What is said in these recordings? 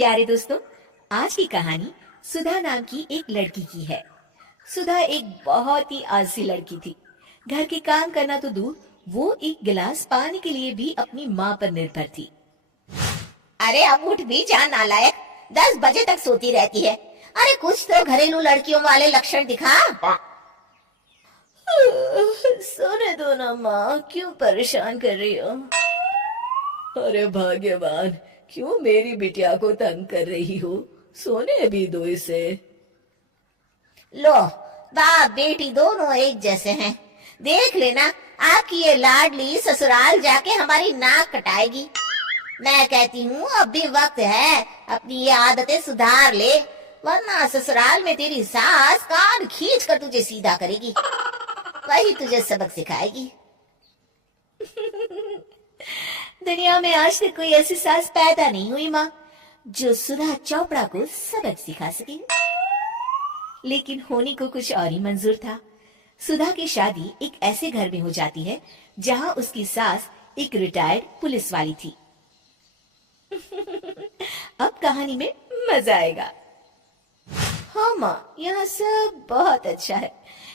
प्यारे दोस्तों, आज की कहानी सुधा नाम की एक लड़की की है। सुधा एक बहुत ही आलसी लड़की थी। घर के काम करना तो दूर, वो एक गिलास पानी के लिए भी अपनी माँ पर निर्भर थी। अरे अब उठ भी जा नालायक, 10 बजे तक सोती रहती है। अरे कुछ तो घरेलू लड़कियों वाले लक्षण दिखा। सोने दो ना माँ, क्यों परेशान कर रही हो? अरे भाग्यवान, क्यों मेरी बिटिया को तंग कर रही हो? सोने भी दो इसे। लो, बाप बेटी दोनों एक जैसे हैं। देख लेना, आपकी ये लाडली ससुराल जाके हमारी नाक कटाएगी। मैं कहती हूँ अब भी वक्त है, अपनी ये आदतें सुधार ले, वरना ससुराल में तेरी सास कान खींच कर तुझे सीधा करेगी। वही तुझे सबक सिखाएगी। दुनिया में आज तक कोई ऐसी सास पैदा नहीं हुई माँ, जो सुधा चोपड़ा को सबक सिखा सके। लेकिन होने को कुछ और ही मंजूर था। सुधा की शादी एक ऐसे घर में हो जाती है जहाँ उसकी सास एक रिटायर्ड पुलिस वाली थी। अब कहानी में मजा आएगा। हाँ माँ, यहाँ सब बहुत अच्छा है।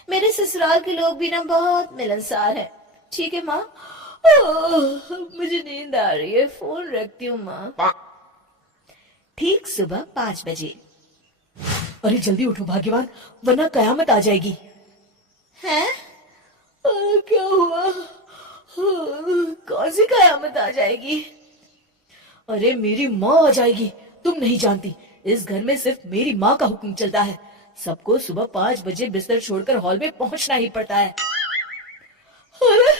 मेरे ससुराल के लोग भी ना बहुत मिलनसार हैं। ठीक है माँ। मुझे नींद आ रही है, फोन रखती हूँ माँ। ठीक सुबह 5 बजे। अरे जल्दी उठो भाग्यवान, वरना कयामत आ जाएगी। हैं? क्या हुआ? कौन सी कयामत आ जाएगी? अरे मेरी माँ आ जाएगी। तुम नहीं जानती, इस घर में सिर्फ मेरी माँ का हुक्म चलता है। सबको सुबह 5 बजे बिस्तर छोड़कर हॉल में पहुंचना ही पड़ता है। अरे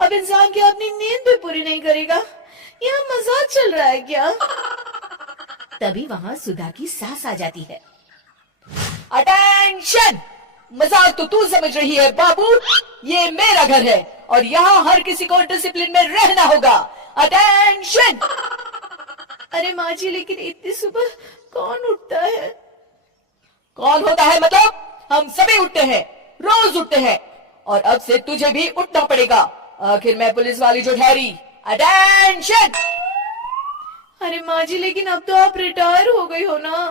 अब इंसान क्या अपनी नींद भी पूरी नहीं करेगा? यहाँ मजाक चल रहा है क्या? तभी वहाँ सुधा की सास आ जाती है। अटेंशन! मजाक तो तू समझ रही है बाबू, ये मेरा घर है और यहाँ हर किसी को डिसिप्लिन में रहना होगा। अटेंशन! अरे माँ जी, लेकिन इतनी सुबह कौन उठता है? कौन होता है मतलब? हम सभी उठते हैं, रोज उठते हैं, और अब से तुझे भी उठना पड़ेगा। आखिर मैं पुलिस वाली जो ठहरी। अटेंशन! अरे माँ जी, लेकिन अब तो आप रिटायर हो गई हो ना।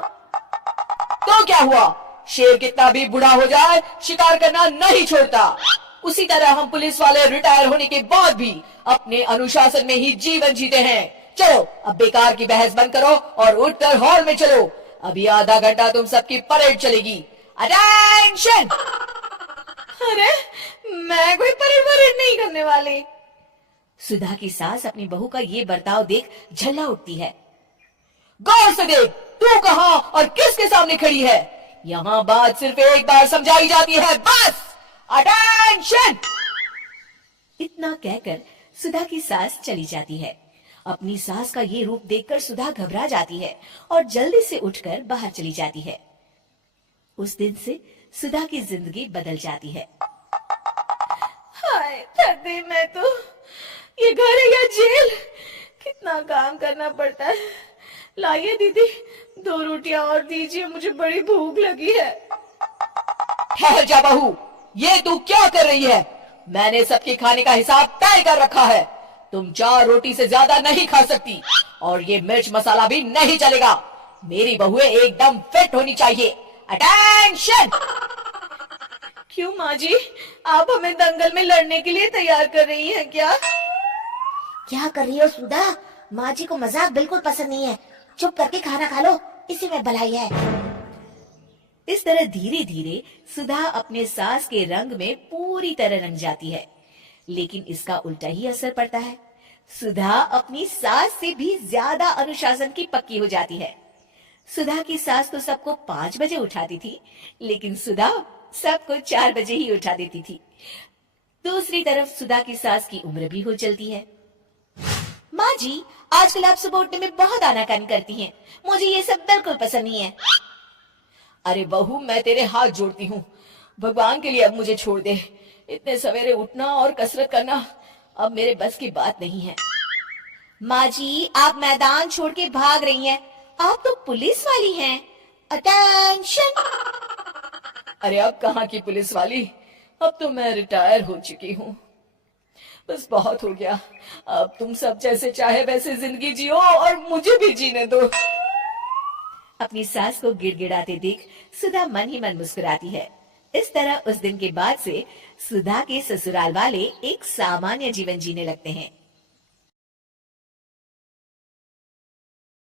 तो क्या हुआ? शेर कितना भी बूढ़ा हो जाए, शिकार करना नहीं छोड़ता। उसी तरह हम पुलिस वाले रिटायर होने के बाद भी अपने अनुशासन में ही जीवन जीते हैं। चलो अब बेकार की बहस बंद करो और उठकर हॉल में चलो। अभी आधा घंटा तुम सबकी परेड चलेगी। अटेंशन! अरे मैं कोई परेड नहीं करने वाली। सुधा की सास अपनी बहू का ये बर्ताव देख झल्ला उठती है। गौर से देख, तू कहाँ और किसके सामने खड़ी है? यहाँ बात सिर्फ एक बार समझाई जाती है, बस। अटेंशन! इतना कहकर सुधा की सास चली जाती है। अपनी सास का ये रूप देखकर सुधा घबरा जाती है और जल्दी से उठकर बाहर चली जाती है। उस दिन से सुधा की जिंदगी बदल जाती है। हाय, थक गई मैं तो। ये घर है या जेल? कितना काम करना पड़ता है। लाइए दीदी, 2 रोटियां और दीजिए, मुझे बड़ी भूख लगी है। ठहर जा बहू, ये तू क्या कर रही है? मैंने सबके खाने का हिसाब तय कर रखा है। तुम 4 रोटी से ज्यादा नहीं खा सकती और ये मिर्च मसाला भी नहीं चलेगा। मेरी बहुएं एकदम फिट होनी चाहिए। अटेंशन! क्यों माँ जी, आप हमें दंगल में लड़ने के लिए तैयार कर रही हैं क्या? क्या कर रही हो सुधा? माँ जी को मजाक बिल्कुल पसंद नहीं है। चुप करके खाना खा लो, इसी में भलाई है। इस तरह धीरे धीरे सुधा अपने सास के रंग में पूरी तरह रंग जाती है, लेकिन इसका उल्टा ही असर पड़ता है। सुधा अपनी सास से भी ज्यादा अनुशासन की पक्की हो जाती है। सुधा की सास तो सबको 5 बजे उठाती थी, लेकिन सुधा सबको 4 बजे ही उठा देती थी। दूसरी तरफ सुधा की सास की उम्र भी हो चलती है। माँ जी, आजकल आप सुबह उठने में बहुत आनाकानी करती हैं। मुझे ये सब बिल्कुल पसंद नहीं है। अरे बहू, मैं तेरे हाथ जोड़ती हूँ, भगवान के लिए अब मुझे छोड़ दे। इतने सवेरे उठना और कसरत करना अब मेरे बस की बात नहीं है। माँ जी, आप मैदान छोड़ के भाग रही हैं। आप तो पुलिस वाली हैं। अटेंशन! अरे अब कहाँ की पुलिस वाली, अब तो मैं रिटायर हो चुकी हूँ। बस बहुत हो गया। अब तुम सब जैसे चाहे वैसे जिंदगी जियो और मुझे भी जीने दो। अपनी सास को गिड़गिड़ाते देख सुधा मन ही मन मुस्कुराती है। इस तरह उस दिन के बाद से सुधा के ससुराल वाले एक सामान्य जीवन जीने लगते हैं।